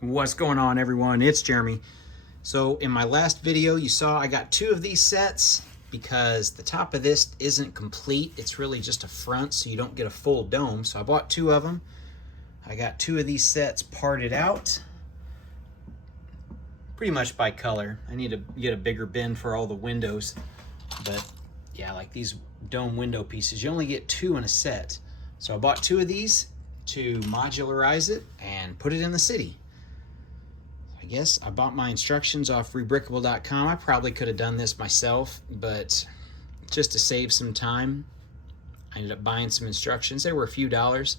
What's going on, everyone? It's Jeremy. So in my last video you saw I got two of these sets because the top of this isn't complete. It's really just a front, so you don't get a full dome. So I bought two of them. I got two of these sets parted out pretty much by color. I need to get a bigger bin for all the windows, but yeah, like these dome window pieces, you only get two in a set. So I bought two of these to modularize it and put it in the city. I guess I bought my instructions off reBrickable.com. I probably could have done this myself, but just to save some time, I ended up buying some instructions. They were a few dollars.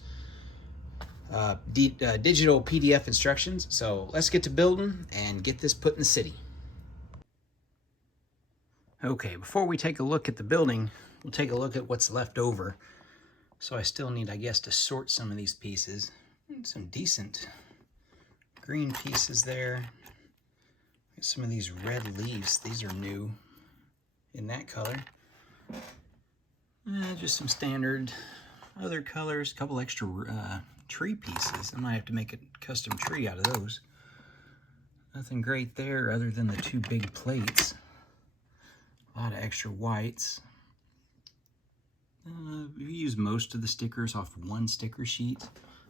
Digital PDF instructions. So let's get to building and get this put in the city. Okay, before we take a look at the building, we'll take a look at what's left over. So I still need, I guess, to sort some of these pieces. Some decent green pieces there. Some of these red leaves, these are new in that color. Just some standard other colors, a couple extra tree pieces. I might have to make a custom tree out of those. Nothing great there other than the two big plates. A lot of extra whites. We use most of the stickers off one sticker sheet.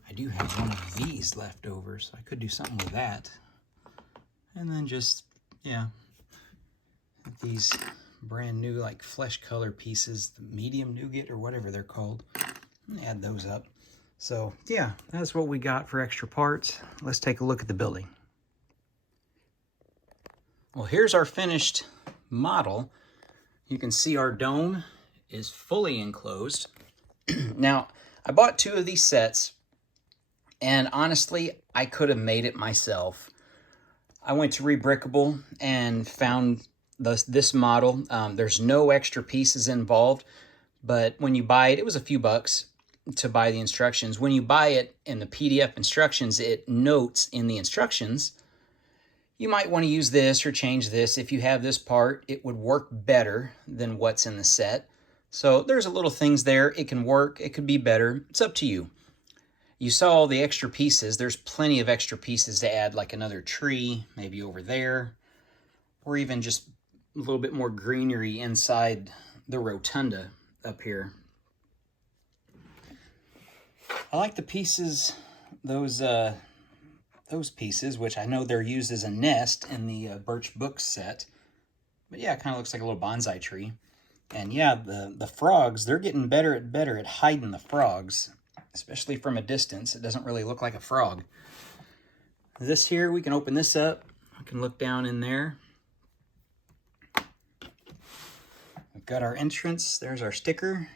I do have one of these left over, so I could do something with that. And then just, yeah, these brand new like flesh color pieces, the medium nougat or whatever they're called. Add those up. So yeah, that's what we got for extra parts. Let's take a look at the building. Well, here's our finished model. You can see our dome is fully enclosed. Now, I bought two of these sets, and honestly, I could have made it myself. I went to reBrickable and found this model. There's no extra pieces involved, but when you buy it, it was a few bucks to buy the instructions. When you buy it in the PDF instructions, it notes in the instructions, you might want to use this or change this. If you have this part, it would work better than what's in the set. So there's a little things there. It can work, it could be better. It's up to you. You saw all the extra pieces. There's plenty of extra pieces to add, like another tree, maybe over there, or even just a little bit more greenery inside the rotunda up here. I like the pieces, those pieces, which I know they're used as a nest in the birch book set. But yeah, it kind of looks like a little bonsai tree. And yeah, the frogs, they're getting better at hiding the frogs, especially from a distance. It doesn't really look like a frog. This here, we can open this up. We can look down in there. We've got our entrance. There's our sticker.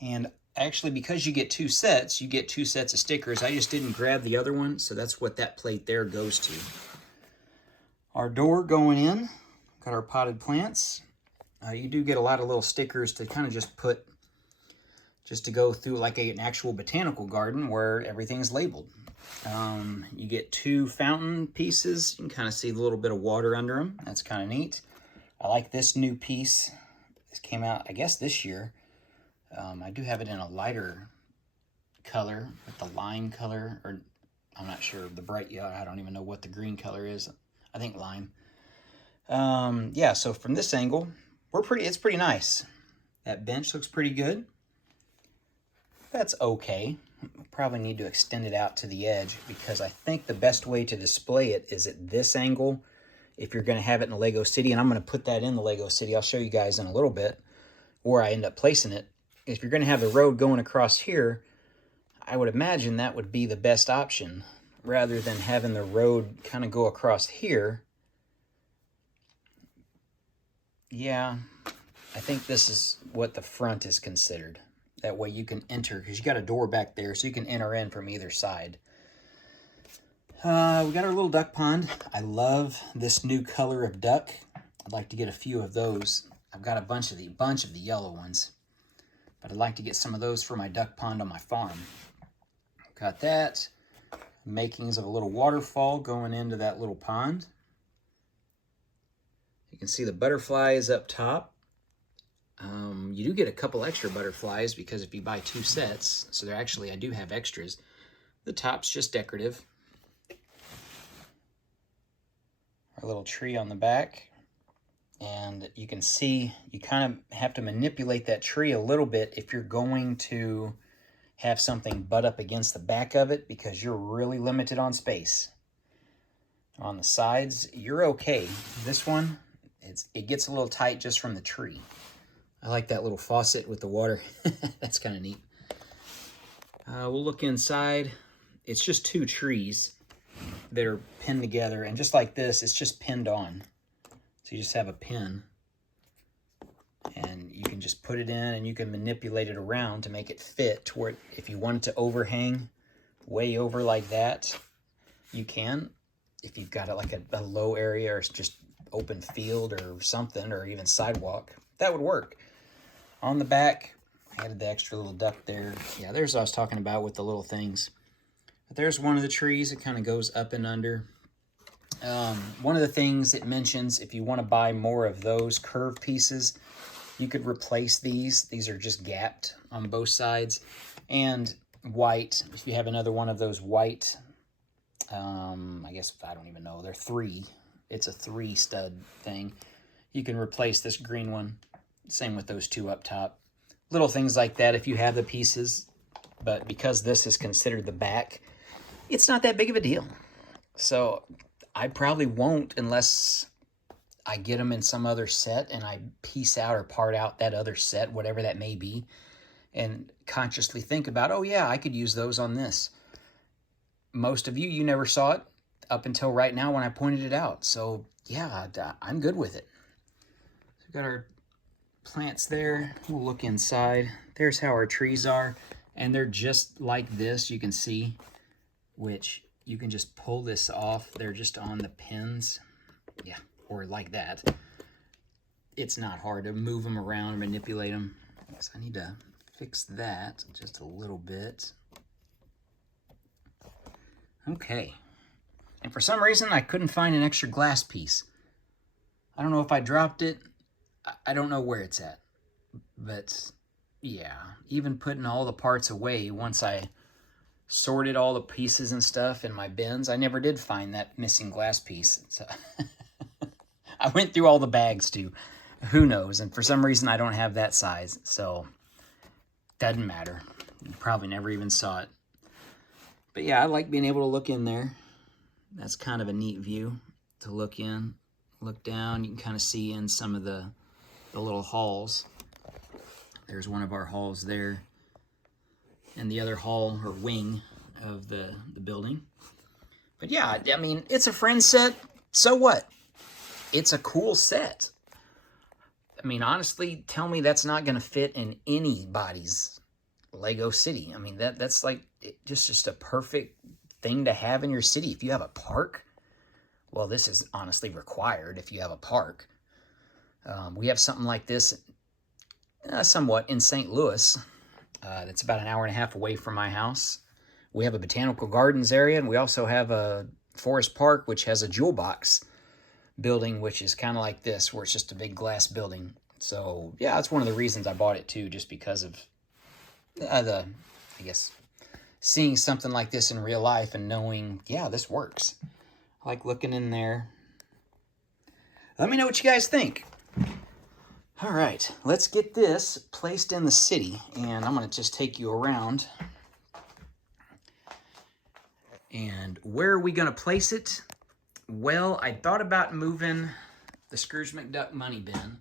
And actually, because you get two sets of stickers. I just didn't grab the other one, so that's what that plate there goes to. Our door going in. Got our potted plants. You do get a lot of little stickers to kind of just to go through like an actual botanical garden where everything's labeled. You get two fountain pieces. You can kind of see a little bit of water under them. That's kind of neat. I like this new piece. This came out, I guess, this year. I do have it in a lighter color, with the lime color, or I'm not sure, the bright yellow. I don't even know what the green color is. I think lime. Yeah, so from this angle, it's pretty nice. That bench looks pretty good. That's okay. Probably need to extend it out to the edge because I think the best way to display it is at this angle if you're going to have it in a Lego City, and I'm going to put that in the Lego City. I'll show you guys in a little bit where I end up placing it. If you're going to have the road going across here, I would imagine that would be the best option rather than having the road kind of go across here. Yeah, I think this is what the front is considered. That way you can enter, because you got a door back there, so you can enter in from either side. We got our little duck pond. I love this new color of duck. I'd like to get a few of those. I've got a bunch of the yellow ones, but I'd like to get some of those for my duck pond on my farm. Got that. Makings of a little waterfall going into that little pond. You can see the butterflies up top. You do get a couple extra butterflies because if you buy two sets, so I do have extras. The top's just decorative. our little tree on the back. And you can see you kind of have to manipulate that tree a little bit if you're going to have something butt up against the back of it, because you're really limited on space. On the sides, you're okay. This one, it gets a little tight just from the tree. I like that little faucet with the water. That's kind of neat. We'll look inside. It's just 2 trees that are pinned together, and just like this, it's just pinned on. So you just have a pin, and you can just put it in, and you can manipulate it around to make it fit to where if you want it to overhang way over like that, you can. If you've got it like a low area or it's just open field or something, or even sidewalk, that would work. On the back, I added the extra little duct there. Yeah, there's what I was talking about with the little things. But there's one of the trees. It kind of goes up and under. One of the things it mentions, if you want to buy more of those curved pieces, you could replace these. These are just gapped on both sides. And white, if you have another one of those white, I guess, I don't even know, they're 3. It's a 3 stud thing. You can replace this green one. Same with those 2 up top. Little things like that if you have the pieces. But because this is considered the back, it's not that big of a deal. So I probably won't unless I get them in some other set and I piece out or part out that other set, whatever that may be, and consciously think about, oh yeah, I could use those on this. Most of you never saw it up until right now when I pointed it out. So yeah, I'm good with it. So we've got our plants there. We'll look inside. There's how our trees are. And they're just like this, you can see, which you can just pull this off. They're just on the pins. Yeah, or like that. It's not hard to move them around and manipulate them. I guess I need to fix that just a little bit. Okay. And for some reason, I couldn't find an extra glass piece. I don't know if I dropped it. I don't know where it's at. But yeah, even putting all the parts away, once I sorted all the pieces and stuff in my bins, I never did find that missing glass piece. So I went through all the bags too. Who knows? And for some reason, I don't have that size. So doesn't matter. You probably never even saw it. But yeah, I like being able to look in there. That's kind of a neat view to look in. Look down, you can kind of see in some of the little halls. There's one of our halls there. And the other hall or wing of the building. But yeah, I mean, it's a friend set. So what? It's a cool set. I mean, honestly, tell me that's not going to fit in anybody's Lego city. I mean, that's like just a perfect thing to have in your city. If you have a park, well, this is honestly required if you have a park. We have something like this somewhat in St. Louis. That's about an hour and a half away from my house. We have a Botanical Gardens area, and we also have a Forest Park, which has a jewel box building, which is kind of like this, where it's just a big glass building. So yeah, that's one of the reasons I bought it too, just because of I guess, seeing something like this in real life and knowing, yeah, this works. I like looking in there. Let me know what you guys think. All right, let's get this placed in the city, and I'm going to just take you around. And where are we going to place it? Well, I thought about moving the Scrooge McDuck money bin,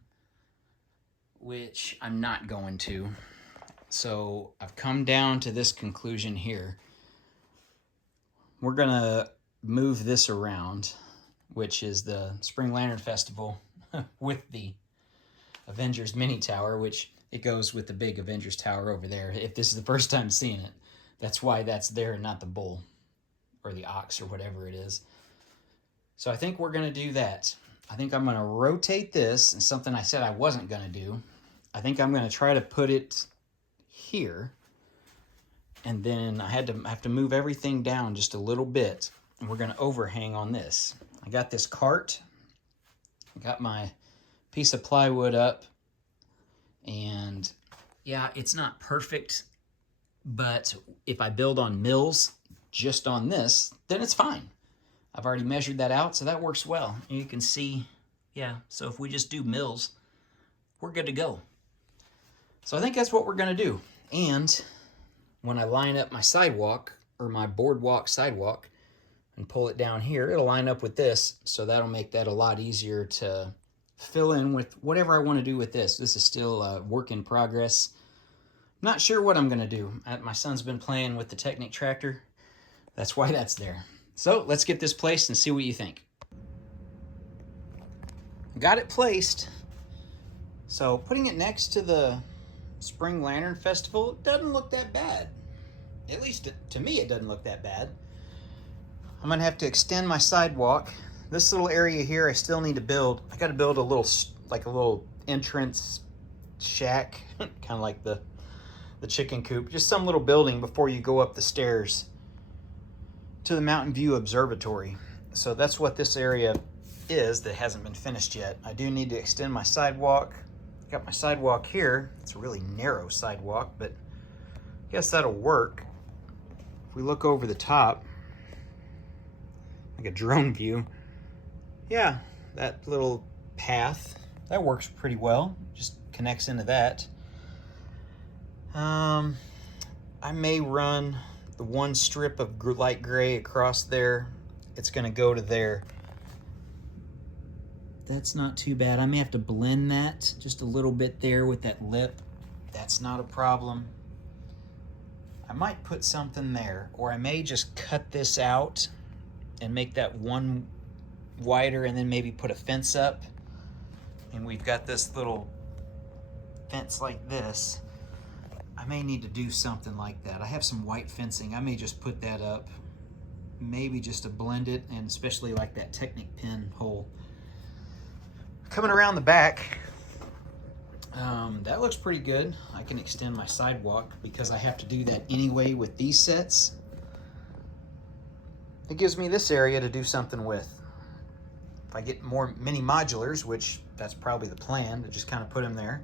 which I'm not going to. So I've come down to this conclusion here. We're going to move this around, which is the Spring Lantern Festival with the Avengers Mini Tower, which it goes with the big Avengers Tower over there. If this is the first time seeing it, that's why that's there and not the bull or the ox or whatever it is. So I think we're going to do that. I think I'm going to rotate this, and something I said I wasn't going to do. I think I'm going to try to put it here, and then I have to move everything down just a little bit, and we're going to overhang on this. I got this cart. I got my piece of plywood up, and yeah, it's not perfect, but if I build on mills just on this, then it's fine. I've already measured that out, so that works well. And you can see, yeah, so if we just do mills, we're good to go. So I think that's what we're gonna do. And when I line up my sidewalk, or my boardwalk sidewalk, and pull it down here, it'll line up with this, so that'll make that a lot easier to fill in with whatever I want to do with this. This is still a work in progress. Not sure what I'm going to do. My son's been playing with the Technic tractor. That's why that's there. So let's get this placed and see what you think. Got it placed. So putting it next to the Spring Lantern Festival, it doesn't look that bad. At least to me, it doesn't look that bad. I'm gonna have to extend my sidewalk. This little area here I still need to build. I gotta build a little, like a little entrance shack, kind of like the chicken coop. Just some little building before you go up the stairs to the Mountain View Observatory. So that's what this area is that hasn't been finished yet. I do need to extend my sidewalk. Got my sidewalk here. It's a really narrow sidewalk, but I guess that'll work. If we look over the top, like a drone view, yeah, that little path, that works pretty well. Just connects into that. I may run the one strip of light gray across there. It's gonna go to there. That's not too bad. I may have to blend that just a little bit there with that lip. That's not a problem. I might put something there, or I may just cut this out and make that one wider, and then maybe put a fence up. And we've got this little fence like this. I may need to do something like that. I have some white fencing. I may just put that up, maybe just to blend it, and especially like that Technic pin hole. Coming around the back, that looks pretty good. I can extend my sidewalk because I have to do that anyway with these sets. It gives me this area to do something with. If I get more mini modulars, which that's probably the plan, to just kind of put them there.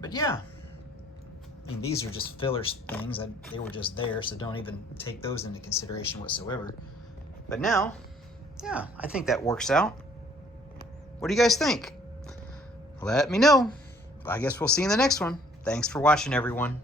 But yeah, I mean, these are just filler things. They were just there, so don't even take those into consideration whatsoever. But now, yeah, I think that works out. What do you guys think? Let me know. I guess we'll see you in the next one. Thanks for watching, everyone.